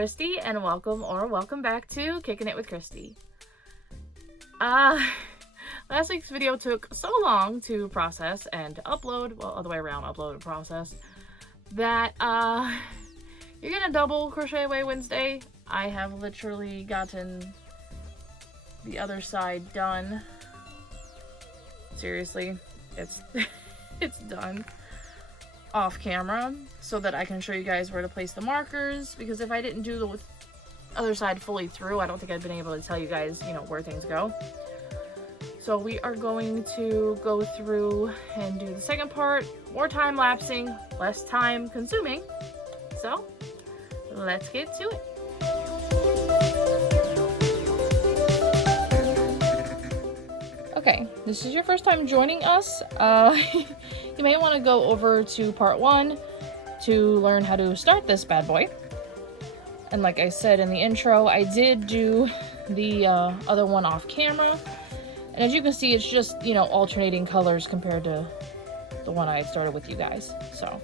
Christy, and welcome back to Kicking It with Christy. Last week's video took so long to process and to upload, well, other way around, upload and process, that you're gonna double crochet away Wednesday. I have literally gotten the other side done. Seriously, it's it's done off camera so that I can show you guys where to place the markers, because if I didn't do the other side fully through, I don't think I'd been able to tell you guys, you know, where things go. So we are going to go through and do the second part, more time lapsing, less time consuming. So let's get to it. Okay, this is your first time joining us. You may want to go over to part 1 to learn how to start this bad boy. And like I said in the intro, I did do the other one off camera. And as you can see, it's just, you know, alternating colors compared to the one I started with you guys. So,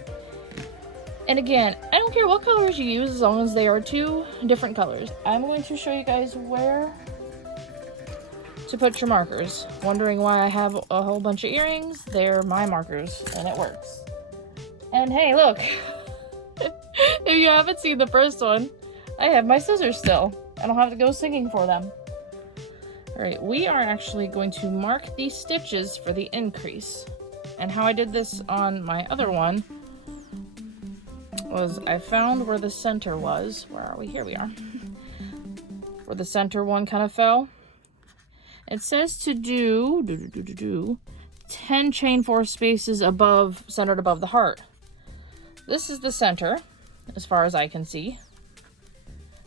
and again, I don't care what colors you use as long as they are 2 different colors. I'm going to show you guys where to put your markers. Wondering why I have a whole bunch of earrings? They're my markers, and it works. And hey, look! If you haven't seen the first one, I have my scissors still. I don't have to go singing for them. Alright, we are actually going to mark these stitches for the increase. And how I did this on my other one was I found where the center was. Where are we? Here we are. Where the center one kind of fell. It says to do 10 chain 4 spaces above, centered above the heart. This is the center, as far as I can see.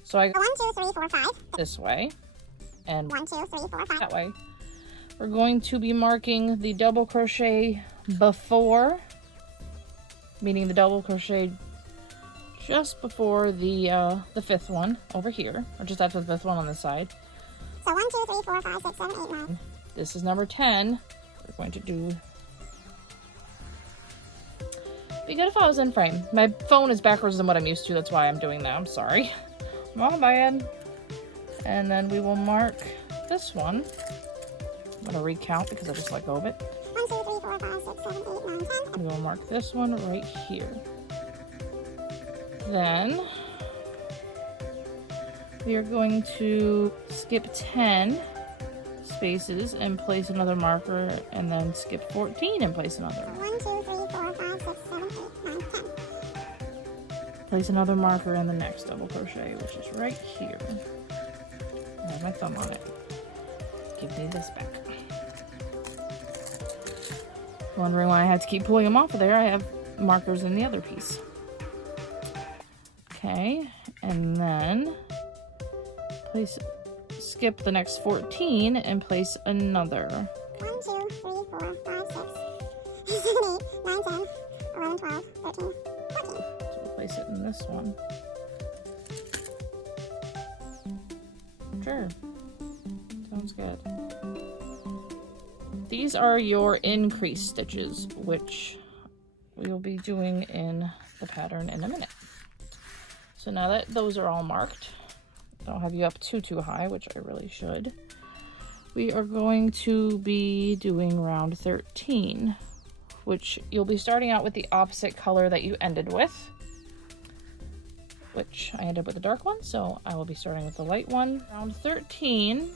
So I go 1, 2, 3, 4, 5 this way, and 1, 2, 3, 4, 5 that way. We're going to be marking the double crochet before, meaning the double crochet just before the 5th one over here, or just after the 5th one on this side. So 1, 2, 3, 4, 5, 6, 7, 8, 9. This is number 10. We're going to do... Be good if I was in frame. My phone is backwards than what I'm used to. That's why I'm doing that. I'm sorry. My bad. And then we will mark this one. I'm going to recount because I just let go of it. 1, 2, 3, 4, 5, 6, 7, 8, 9, 10. And we will mark this one right here. Then we are going to skip 10 spaces and place another marker, and then skip 14 and place another. 1, 2, 3, 4, 5, 6, 7, 8, 9, 10. Place another marker in the next double crochet, which is right here. I have my thumb on it. Give me this back. Wondering why I had to keep pulling them off of there. I have markers in the other piece. Okay, and then skip the next 14 and place another. 1, 2, 3, 4, 5, 6, 7, 8, 9, 10, 11, 12, 13, 14. So we'll place it in this one. Sure. Sounds good. These are your increase stitches, which we will be doing in the pattern in a minute. So now that those are all marked, I don't have you up too high, which I really should. We are going to be doing round 13, which you'll be starting out with the opposite color that you ended with, which I ended with the dark one, so I will be starting with the light one. Round 13,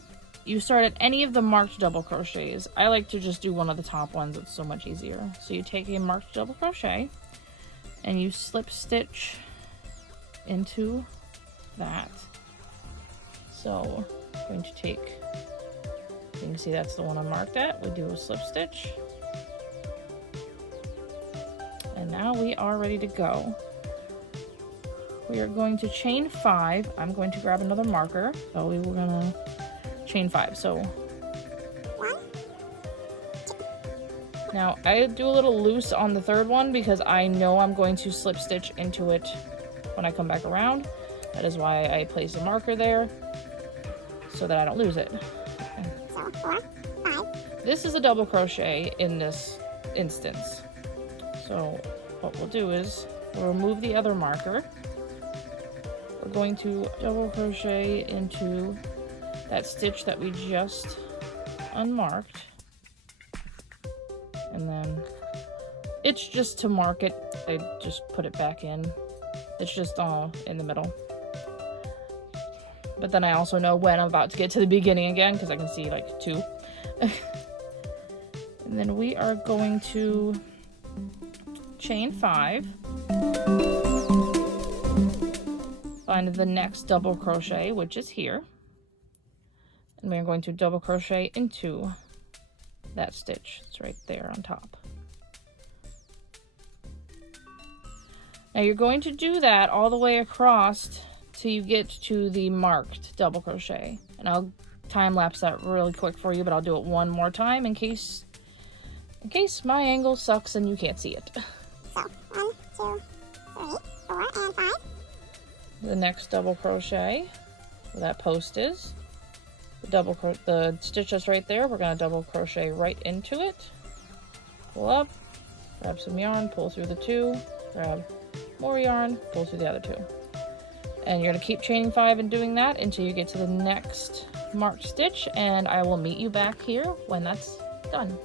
you start at any of the marked double crochets. I like to just do one of the top ones, it's so much easier. So you take a marked double crochet and you slip stitch into that. So I'm going to take, you can see that's the one I'm marked at. We do a slip stitch. And now we are ready to go. We are going to chain 5. I'm going to grab another marker. So we were gonna chain 5. So 1, 2. Now I do a little loose on the 3rd one because I know I'm going to slip stitch into it when I come back around. That is why I place a marker there, so that I don't lose it. Okay. So 4, 5. This is a double crochet in this instance. So what we'll do is we'll remove the other marker. We're going to double crochet into that stitch that we just unmarked, and then it's just to mark it. I just put it back in. It's just in the middle. But then I also know when I'm about to get to the beginning again, because I can see like 2. And then we are going to chain 5, find the next double crochet, which is here, and we're going to double crochet into that stitch. It's right there on top. Now you're going to do that all the way across till you get to the marked double crochet, and I'll time lapse that really quick for you, but I'll do it one more time in case my angle sucks and you can't see it. So 1, 2, 3, 4, and 5. The next double crochet where that post is, the stitch that's right there, we're going to double crochet right into it, pull up, grab some yarn, pull through the 2, grab more yarn, pull through the other 2, and you're going to keep chaining 5 and doing that until you get to the next marked stitch, and I will meet you back here when that's done.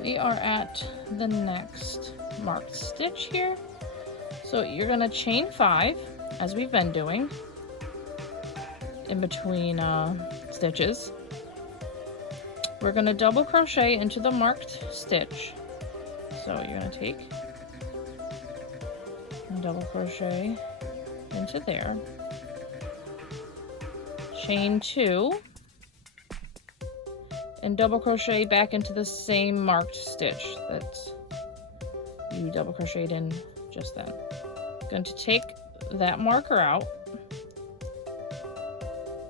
We are at the next marked stitch here. So you're going to chain 5, as we've been doing, in between stitches. We're going to double crochet into the marked stitch. So you're going to take and double crochet into there. Chain 2. And double crochet back into the same marked stitch that you double crocheted in just then. Going to take that marker out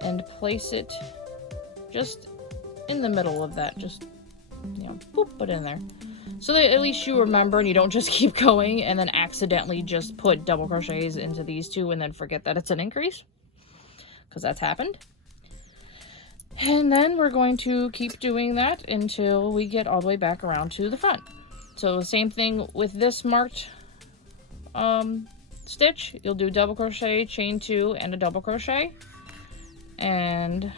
and place it just in the middle of that, just, you know, boop, put it in there. So that at least you remember and you don't just keep going and then accidentally just put double crochets into these 2 and then forget that it's an increase, because that's happened. And then we're going to keep doing that until we get all the way back around to the front. So same thing with this marked stitch. You'll do double crochet, chain 2, and a double crochet. And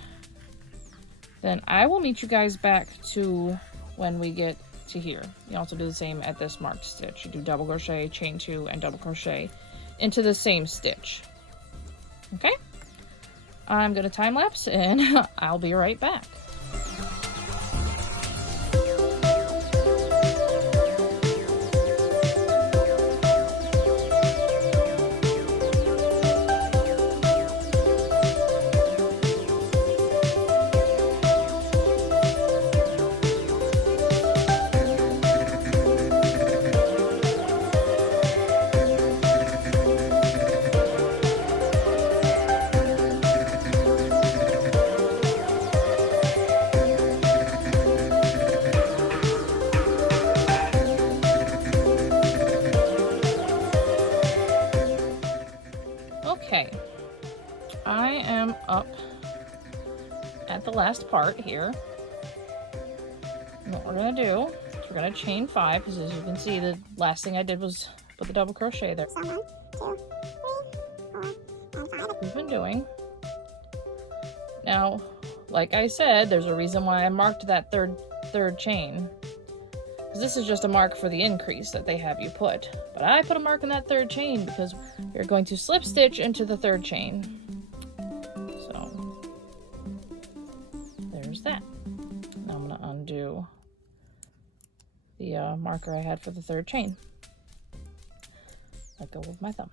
then I will meet you guys back to when we get to here. You also do the same at this marked stitch. You do double crochet, chain 2, and double crochet into the same stitch. Okay? I'm going to time lapse and I'll be right back. Okay, I am up at the last part here. And what we're going to do is we're going to chain 5, because as you can see, the last thing I did was put the double crochet there. So 1, 2, 3, 4, and 5. We've been doing. Now, like I said, there's a reason why I marked that third chain. Because this is just a mark for the increase that they have you put. But I put a mark in that 3rd chain because you're going to slip stitch into the 3rd chain. So, there's that. Now I'm going to undo the marker I had for the 3rd chain. Let go with my thumb.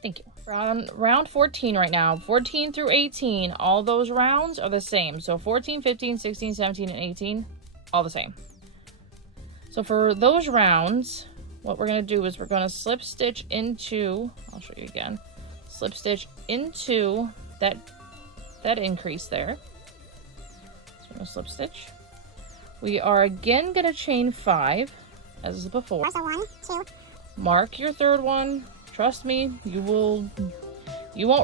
Thank you. Round 14 right now. 14 through 18, all those rounds are the same. So 14, 15, 16, 17, and 18, all the same. So for those rounds, what we're going to do is we're going to slip stitch into, I'll show you again, slip stitch into that increase there. So we're going to slip stitch. We are again going to chain 5, as before. So 1, 2. Mark your 3rd one. Trust me, you won't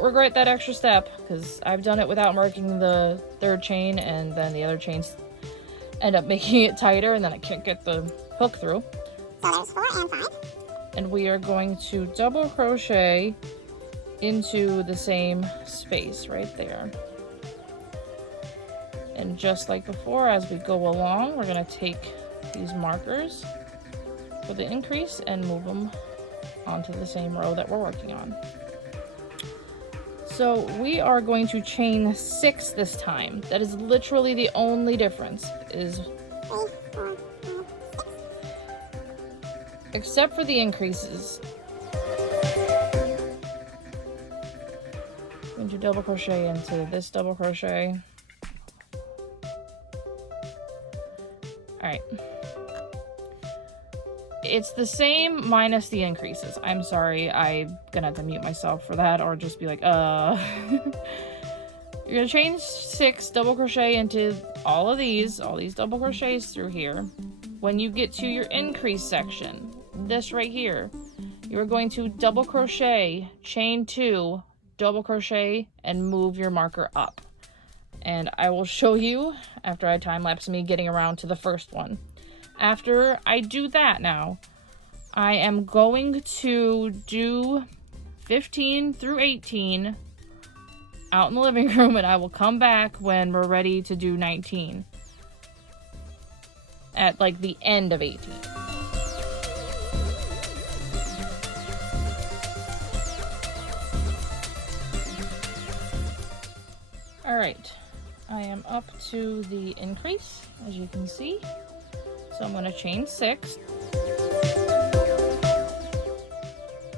regret that extra step, because I've done it without marking the 3rd chain, and then the other chains end up making it tighter, and then I can't get the hook through. So there's 4 and 5. And we are going to double crochet into the same space right there. And just like before, as we go along, we're going to take these markers for the increase and move them onto the same row that we're working on. So we are going to chain 6 this time. That is literally the only difference, is 3, 4, 5, 6. except for the increases. I'm going to double crochet into this double crochet. Alright. It's the same minus the increases. I'm sorry, I'm gonna have to mute myself for that, or just be like, You're gonna chain 6, double crochet into all these double crochets through here. When you get to your increase section, this right here, you're going to double crochet, chain 2, double crochet, and move your marker up. And I will show you after I time-lapse me getting around to the first one. After I do that now, I am going to do 15 through 18 out in the living room, and I will come back when we're ready to do 19. At like the end of 18. Alright, I am up to the increase, as you can see. So I'm going to chain 6.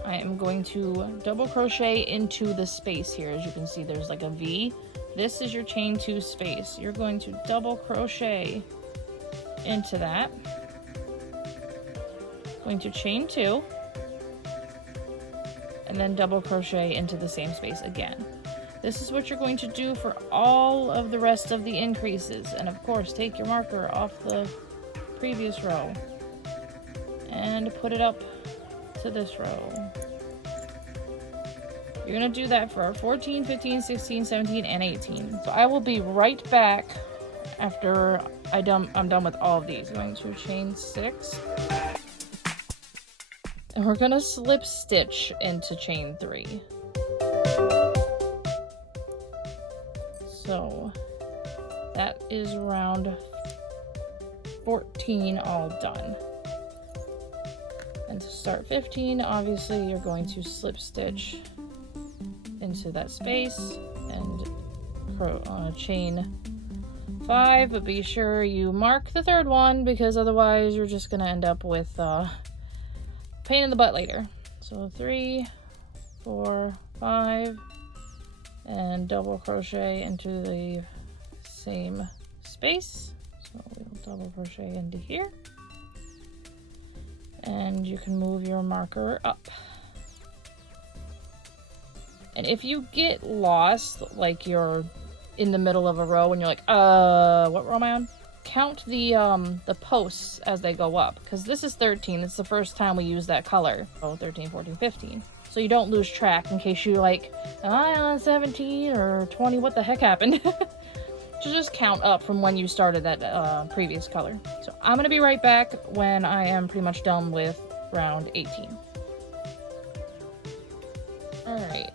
I am going to double crochet into the space here. As you can see, there's like a V. This is your chain 2 space. You're going to double crochet into that. Going to chain 2. And then double crochet into the same space again. This is what you're going to do for all of the rest of the increases. And of course, take your marker off the previous row and put it up to this row. You're going to do that for 14, 15, 16, 17, and 18. So I will be right back after I'm done with all of these. I'm going to chain 6. And we're going to slip stitch into chain 3. So that is round 14 all done. And to start 15, obviously you're going to slip stitch into that space and chain 5, but be sure you mark the third one, because otherwise you're just gonna end up with pain in the butt later. So 3, 4, 5, and double crochet into the same space. So we'll double crochet into here, and you can move your marker up. And if you get lost, like you're in the middle of a row and you're like, what row am I on? Count the posts as they go up, because this is 13. It's the first time we use that color. Oh, 13, 14, 15. So you don't lose track in case you like, am I on 17 or 20? What the heck happened? So just count up from when you started that previous color. So I'm gonna be right back when I am pretty much done with round 18. Alright.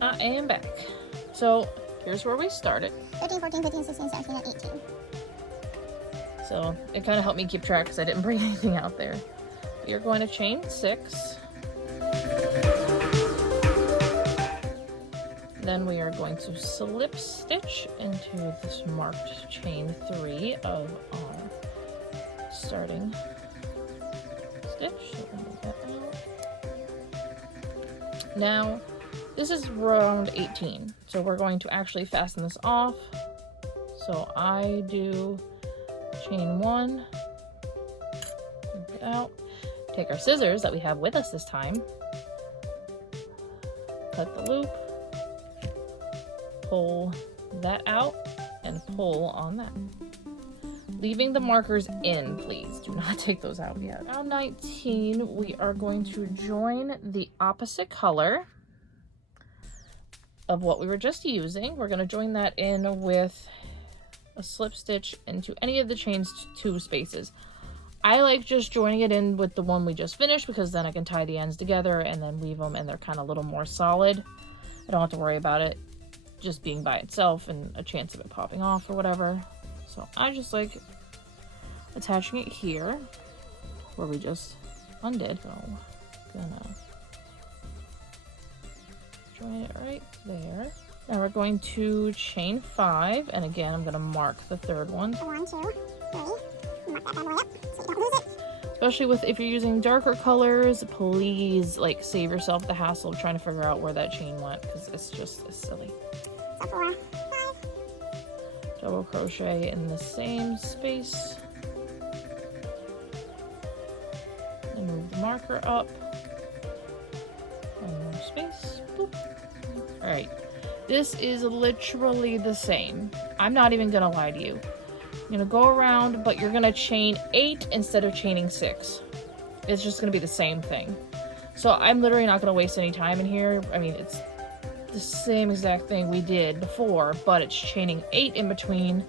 I am back. So here's where we started. 13, 14, 15, 16, 17, and 18. So it kind of helped me keep track because I didn't bring anything out there. You're going to chain 6. Then we are going to slip stitch into this marked chain 3 of our starting stitch. So we'll move that out. Now, this is round 18, so we're going to actually fasten this off. So I do chain 1, move it out, take our scissors that we have with us this time, cut the loop, pull that out, and pull on that. Leaving the markers in, please. Do not take those out yet. Round 19, we are going to join the opposite color of what we were just using. We're going to join that in with a slip stitch into any of the chain's 2 spaces. I like just joining it in with the one we just finished because then I can tie the ends together and then weave them and they're kind of a little more solid. I don't have to worry about it just being by itself and a chance of it popping off or whatever. So I just like attaching it here where we just undid. So gonna join it right there. Now we're going to chain 5, and again I'm gonna mark the 3rd one. 1, 2, 3. Mark that bad boy up so you don't lose it. Especially with if you're using darker colors, please like save yourself the hassle of trying to figure out where that chain went because it's silly. So 4, 5. Double crochet in the same space. And move the marker up. One more space. Boop. Alright. This is literally the same. I'm not even gonna lie to you. You're gonna go around, but you're gonna chain 8 instead of chaining 6. It's just gonna be the same thing. So I'm literally not gonna waste any time in here. I mean, it's the same exact thing we did before, but it's chaining 8 in between.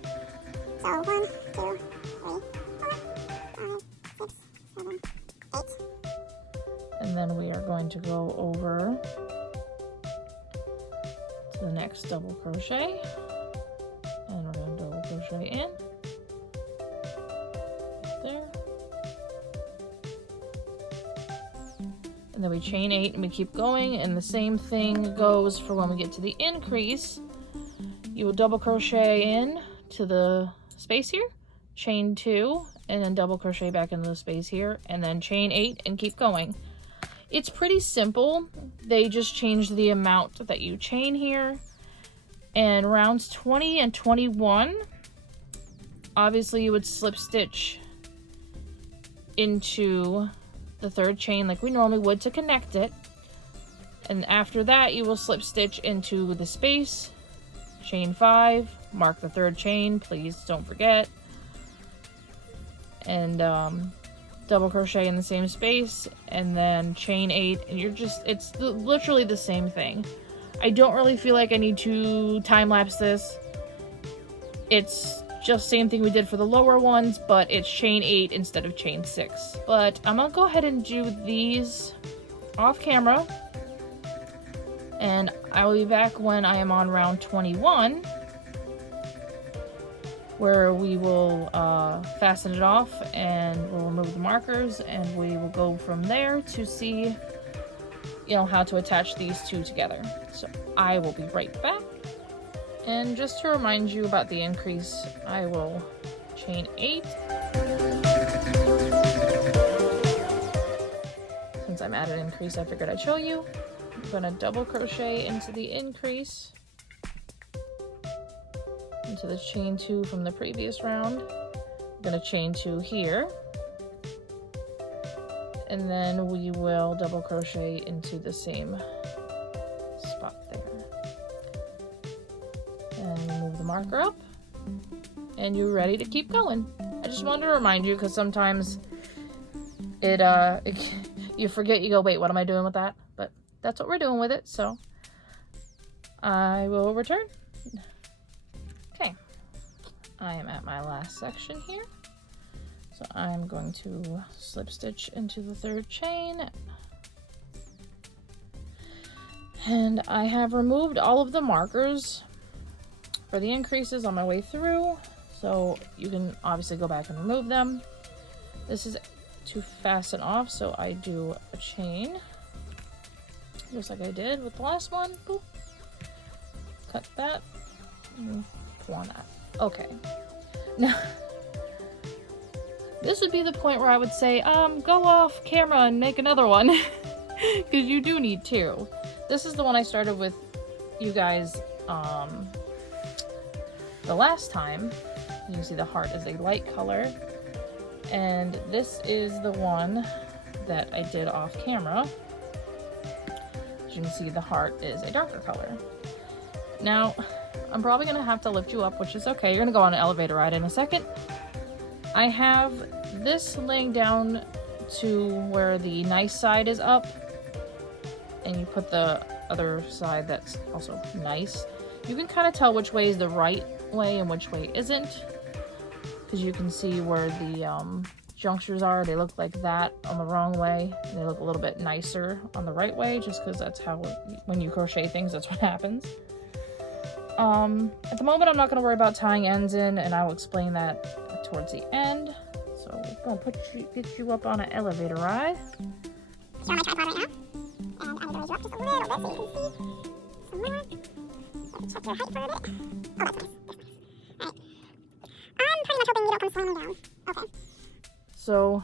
So 1, 2, 3, 4, 5, 6, 7, 8. And then we are going to go over to the next double crochet. And we're going to double crochet in. There. And then we chain 8 and we keep going, and the same thing goes for when we get to the increase. You will double crochet in to the space here, chain 2, and then double crochet back into the space here, and then chain 8 and keep going. It's pretty simple. They just changed the amount that you chain here. And rounds 20 and 21, obviously you would slip stitch into the 3rd chain like we normally would to connect it. And after that, you will slip stitch into the space, chain 5, mark the 3rd chain, please don't forget. And double crochet in the same space, and then chain 8, and it's literally the same thing. I don't really feel like I need to time-lapse this. It's just same thing we did for the lower ones, but it's chain 8 instead of chain 6. But I'm gonna go ahead and do these off camera, and I will be back when I am on round 21, where we will fasten it off and we'll remove the markers, and we will go from there to see, you know, how to attach these 2 together. So I will be right back. And just to remind you about the increase, I will chain 8. Since I'm at an increase, I figured I'd show you. I'm gonna double crochet into the increase, into the chain 2 from the previous round. I'm gonna chain 2 here, and then we will double crochet into the same spot there. And move the marker up, and you're ready to keep going. I just wanted to remind you because sometimes you forget, you go, wait, what am I doing with that? But that's what we're doing with it, so I will return. Okay, I am at my last section here. So I'm going to slip stitch into the 3rd chain. And I have removed all of the markers for the increases on my way through. So you can obviously go back and remove them. This is to fasten off, so I do a chain, just like I did with the last one. Boop. Cut that. And pull on that. Okay. Now, this would be the point where I would say, go off camera and make another one. Because you do need 2. This is the one I started with you guys the last time. You can see the heart is a light color. And this is the one that I did off camera. As you can see, the heart is a darker color. Now, I'm probably going to have to lift you up, which is okay. You're going to go on an elevator ride in a second. I have this laying down to where the nice side is up, and you put the other side that's also nice. You can kind of tell which way is the right way and which way isn't, because you can see where the junctures are. They look like that on the wrong way, and they look a little bit nicer on the right way, just because that's how, when you crochet things, that's what happens. At the moment, I'm not going to worry about tying ends in, and I will explain that towards the end. So we're going to get you up on an elevator ride. So I'm on my tripod right now, and I'm going to raise you up just a little bit so you can see some more. Let me check your height for a bit. Oh, that's nice. That's nice. Alright. I'm pretty much hoping you don't come slamming down. Okay. So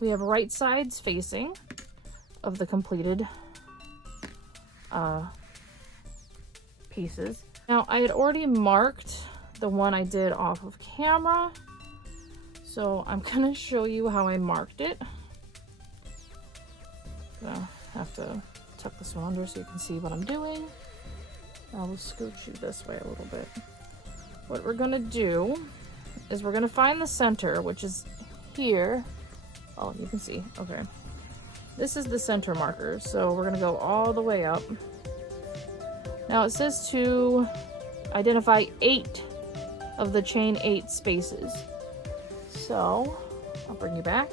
we have right sides facing of the completed pieces. Now, I had already marked the one I did off of camera, so I'm gonna show you how I marked it. I have to tuck this one under so you can see what I'm doing. I will scooch you this way a little bit. What we're gonna do is we're gonna find the center, which is here. Oh, you can see. Okay. This is the center marker, so we're gonna go all the way up. Now it says to identify 8 of the chain 8 spaces. So I'll bring you back.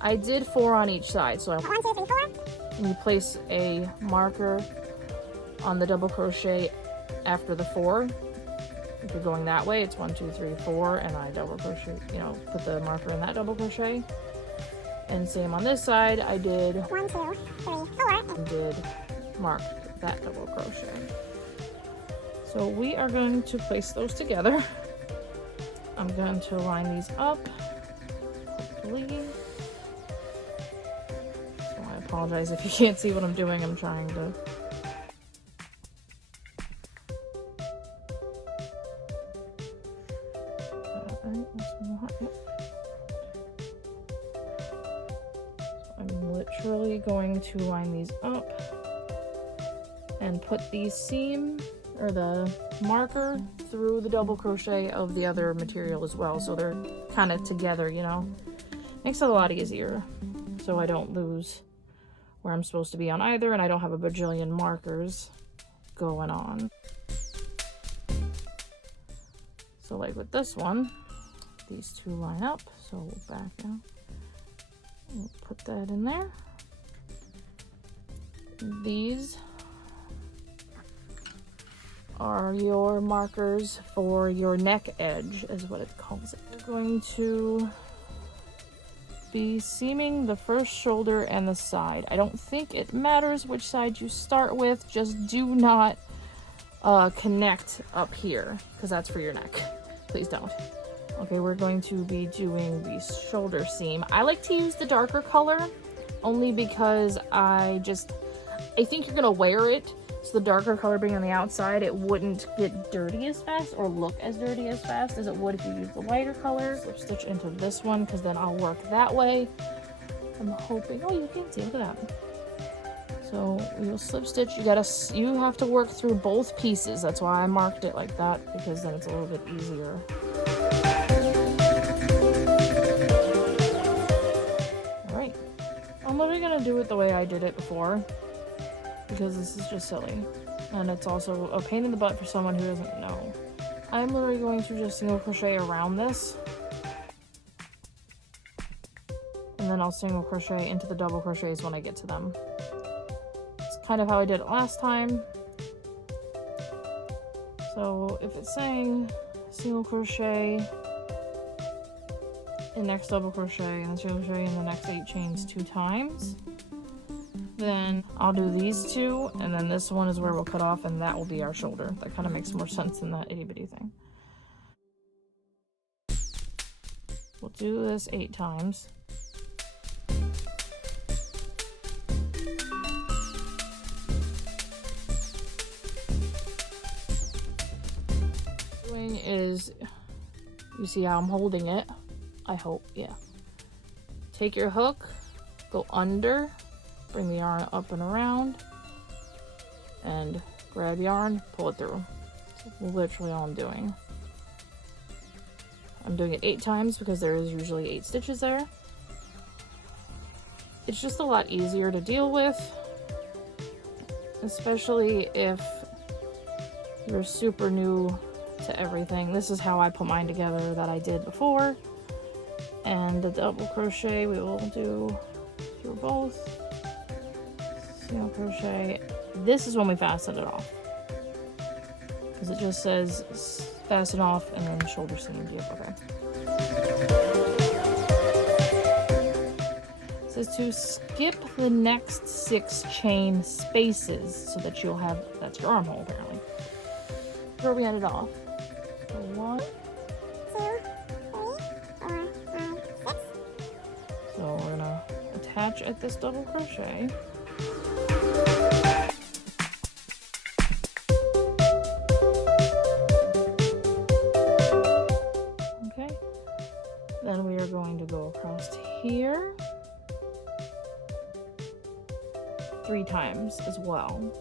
I did 4 on each side, so 1, 2, 3, 4. and you place a marker on the double crochet after the 4. If you're going that way, it's 1, 2, 3, 4, and I double crochet, you know, put the marker in that double crochet. And same on this side, I did 1, 2, 3, 4. and did mark that double crochet. So we are going to place those together. I'm going to line these up, hopefully. So I apologize if you can't see what I'm doing. I'm trying to. I'm literally going to line these up and put the seam or the marker through the double crochet of the other material as well, so they're kind of together, you know. Makes it a lot easier, so I don't lose where I'm supposed to be on either, and I don't have a bajillion markers going on. So like with this one, these two line up, so we'll back down. We'll put that in there. These are your markers for your neck edge, is what it calls it. We're going to be seaming the first shoulder and the side. I don't think it matters which side you start with, just do not connect up here, because that's for your neck. Please don't. Okay, we're going to be doing the shoulder seam. I like to use the darker color only because I think you're gonna wear it, so the darker color being on the outside, it wouldn't get dirty as fast or look as dirty as fast as it would if you use the lighter color. Slip stitch into this one because then I'll work that way. I'm hoping, oh, you can see, look at that. So you'll slip stitch, you have to work through both pieces. That's why I marked it like that, because then it's a little bit easier. Alright, I'm literally gonna do it the way I did it before, because this is just silly. And it's also a pain in the butt for someone who doesn't know. I'm literally going to just single crochet around this. And then I'll single crochet into the double crochets when I get to them. It's kind of how I did it last time. So if it's saying single crochet in next double crochet and then single crochet in the next 8 chains 2 times, then I'll do these 2, and then this one is where we'll cut off, and that will be our shoulder. That kind of makes more sense than that itty bitty thing. We'll do this 8 times. Doing is, you see how I'm holding it? I hope, yeah. Take your hook, go under, bring the yarn up and around, and grab yarn, pull it through. That's literally all I'm doing. I'm doing it 8 times because there is usually 8 stitches there. It's just a lot easier to deal with, especially if you're super new to everything. This is how I put mine together that I did before. And the double crochet we will do through both. Single crochet. This is when we fasten it off, because it just says fasten off and then shoulder seam. Yep, okay. It says to skip the next 6 chain spaces so that you'll have, that's your armhole apparently. Where we ended off. So 1, 2, 3, 4, 5, 6. So we're gonna attach at this double crochet. Okay. Then we are going to go across here 3 times as well.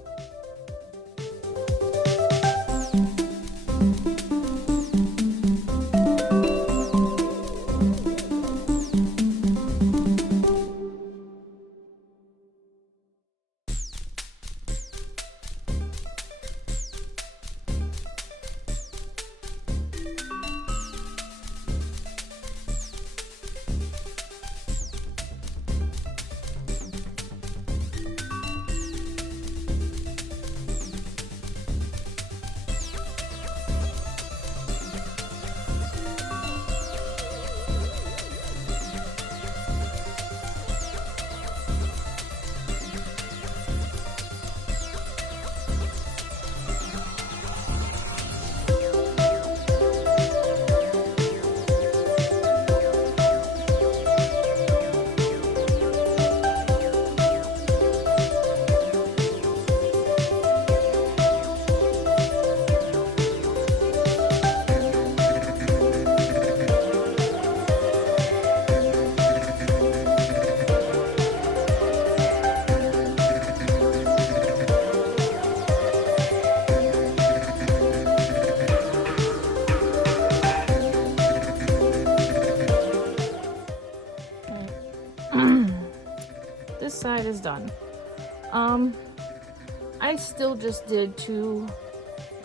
This side is done. I still just did 2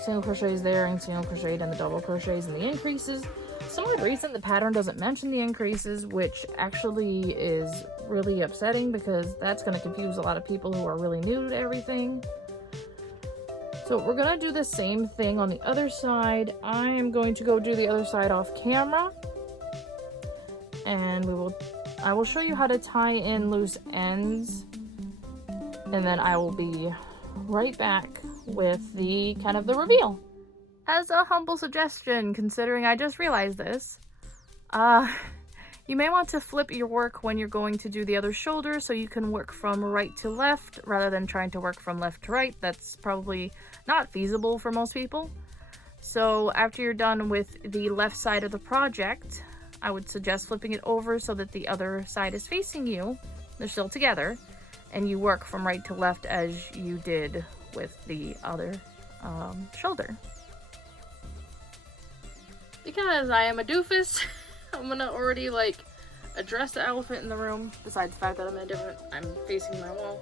single crochets there and single crocheted and the double crochets and the increases. Some odd reason the pattern doesn't mention the increases, which actually is really upsetting because that's going to confuse a lot of people who are really new to everything. So we're going to do the same thing on the other side. I am going to go do the other side off camera, and I will show you how to tie in loose ends, and then I will be right back with the kind of the reveal. As a humble suggestion, considering I just realized this, you may want to flip your work when you're going to do the other shoulder so you can work from right to left rather than trying to work from left to right. That's probably not feasible for most people. So after you're done with the left side of the project, I would suggest flipping it over so that the other side is facing you. They're still together, and you work from right to left as you did with the other shoulder. Because I am a doofus, I'm gonna already like address the elephant in the room, besides the fact that I'm facing my wall.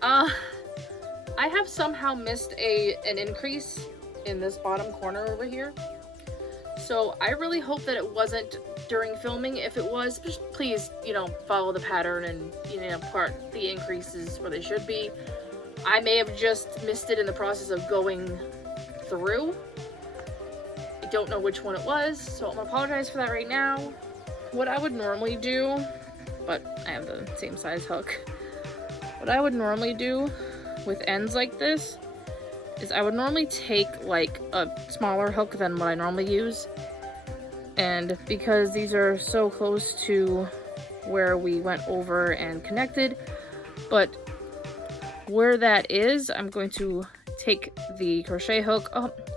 I have somehow missed an increase in this bottom corner over here. So I really hope that it wasn't during filming. If it was, just please, follow the pattern and, part the increases where they should be. I may have just missed it in the process of going through. I don't know which one it was, so I'm gonna apologize for that right now. What I would normally do, but I have the same size hook. What I would normally do with ends like this is I would normally take like a smaller hook than what I normally use. And because these are so close to where we went over and connected, but where that is, I'm going to take the crochet hook up.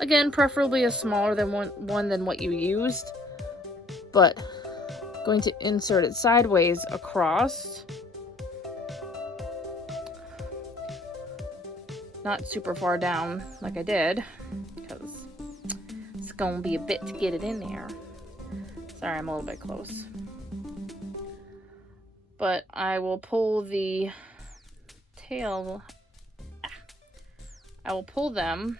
Again, preferably a smaller than one than what you used, but going to insert it sideways across. Not super far down like I did, because it's gonna be a bit to get it in there. Sorry, I'm a little bit close. But I will pull the tail. I will pull them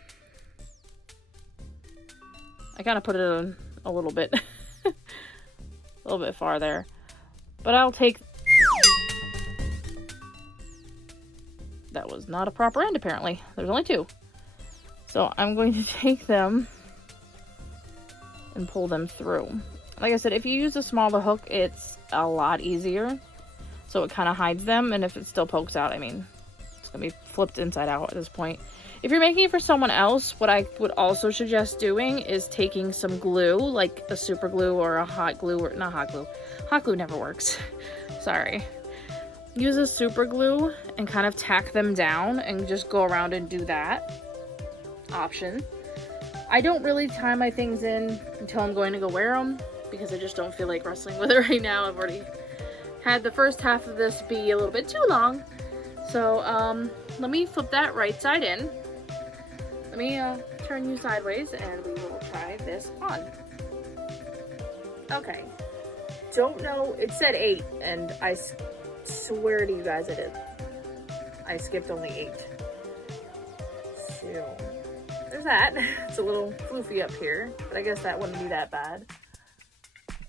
I kind of put it in a little bit, a little bit far there. But I'll take... That was not a proper end, apparently. There's only 2. So I'm going to take them and pull them through. Like I said, if you use a smaller hook, it's a lot easier. So it kind of hides them, and if it still pokes out, I mean, it's going to be flipped inside out at this point. If you're making it for someone else, what I would also suggest doing is taking some glue, like a super glue or a hot glue, or not hot glue. Hot glue never works. Sorry. Use a super glue and kind of tack them down and just go around and do that option. I don't really tie my things in until I'm going to go wear them because I just don't feel like wrestling with it right now. I've already had the first half of this be a little bit too long. So let me flip that right side in. Let me turn you sideways and we will try this on. Okay. Don't know, it said 8 and I swear to you guys it is. I skipped only 8. So there's that. It's a little floofy up here, but I guess that wouldn't be that bad.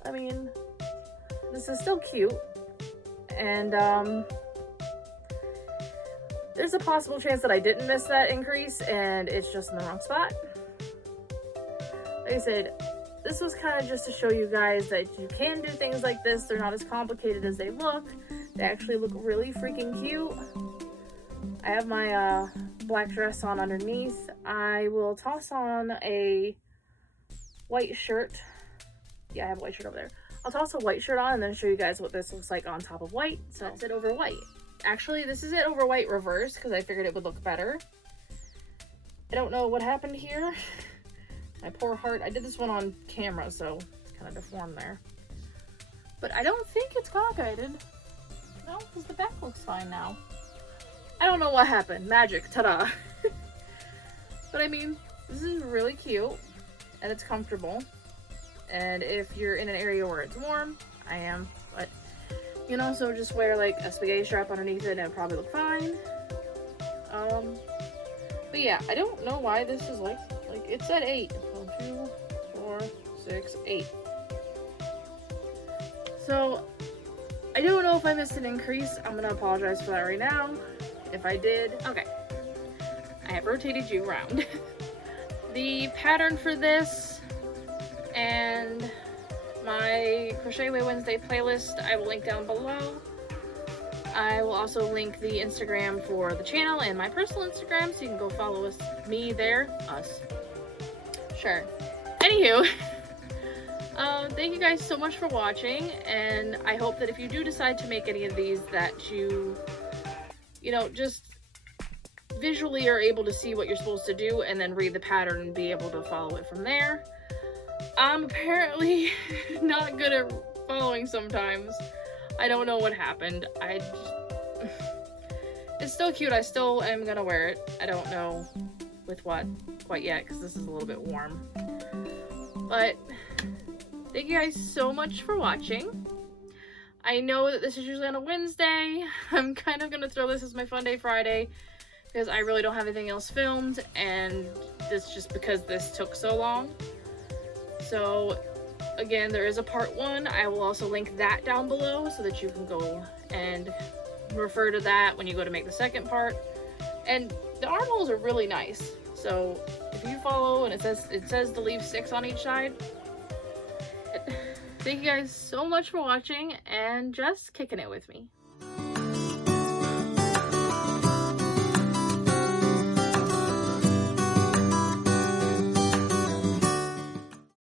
I mean, this is still cute, and there's a possible chance that I didn't miss that increase and it's just in the wrong spot. Like I said, this was kind of just to show you guys that you can do things like this. They're not as complicated as they look. They actually look really freaking cute. I have my black dress on underneath. I will toss on a white shirt. Yeah, I have a white shirt over there. I'll toss a white shirt on and then show you guys what this looks like on top of white. So that's it over white. Actually, this is it over white reverse because I figured it would look better. I don't know what happened here. My poor heart. I did this one on camera, so it's kind of deformed there. But I don't think it's cockeyed. No, because the back looks fine now. I don't know what happened. Magic. Ta-da. But I mean, this is really cute. And it's comfortable. And if you're in an area where it's warm, I am. But you can also just wear like a spaghetti strap underneath it and it'll probably look fine. But yeah, I don't know why this is like it said 8. So 2, 4, 6, 8. So I don't know if I missed an increase. I'm gonna apologize for that right now. If I did, okay. I have rotated you around. The pattern for this and my Crochet Away Wednesday playlist, I will link down below. I will also link the Instagram for the channel and my personal Instagram, so you can go follow me there. Sure. Anywho, thank you guys so much for watching, and I hope that if you do decide to make any of these, that you know, just visually are able to see what you're supposed to do and then read the pattern and be able to follow it from there. I'm apparently not good at following sometimes. I don't know what happened. It's still cute. I still am gonna wear it. I don't know with what quite yet because this is a little bit warm. But thank you guys so much for watching. I know that this is usually on a Wednesday. I'm kind of gonna throw this as my fun day Friday because I really don't have anything else filmed, and this just because this took so long. So again, there is a part 1. I will also link that down below so that you can go and refer to that when you go to make the second part. And the armholes are really nice. So if you follow and it says to leave 6 on each side. Thank you guys so much for watching and just kicking it with me.